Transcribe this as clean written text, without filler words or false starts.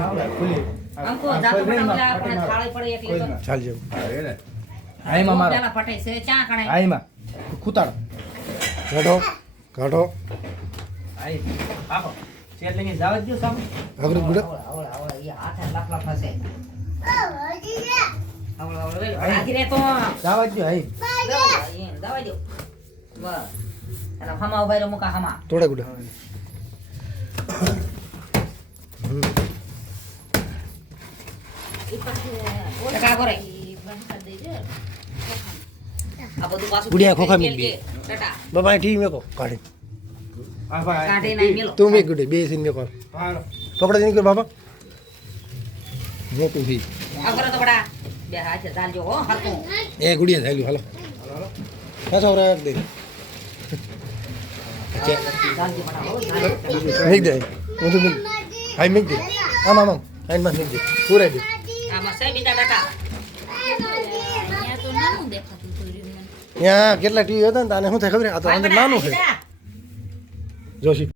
અંકો જાતો પડા આપણે થાળી પડી એટલે તો ચાલ જેવું આઈમાં મારો પેલા પટે છે ચા કણે આઈમાં કુતાડો કાઢો કાઢો આઈ આખો શેર લઈને જાવ જ દો સામે આગળ ગુડા આવળ ઈ હાથે લફ લફ હશે આવળ આખી રે તો જાવ જ દો આઈ દવા દો બસ એના હમા ઉભાઈ રો મુકા હમા થોડા ગુડા ટકા કરે આ બધું પાછું ગુડિયા ખોખા મિલ ટટા બાબા ઠીક મેકો કાઢી આ ભાઈ કાઢી નાઈ મેલો તું મેક ગુડે બે સીન મેકો હાલો પકડા જઈને કર બાબા જો તું ભી આ કરે તો બડા બે હાથે ચાલજો હો હરતું એ ગુડિયા ચાલ્યું હાલો હા છોરા દે ચાલજો બડા હો મેક દે હું તો હાઈ મેક દે આમ આમ હાઈ માં મેક દે પૂરા દે આમાં સે બીજા ટટા અહીંયા તો નાનું દેખાતું હતું મને. ત્યાં કેટલા ટીવી હતા ને તાને શું થાય ખબર આ તો અંદર નાનું છે જોશી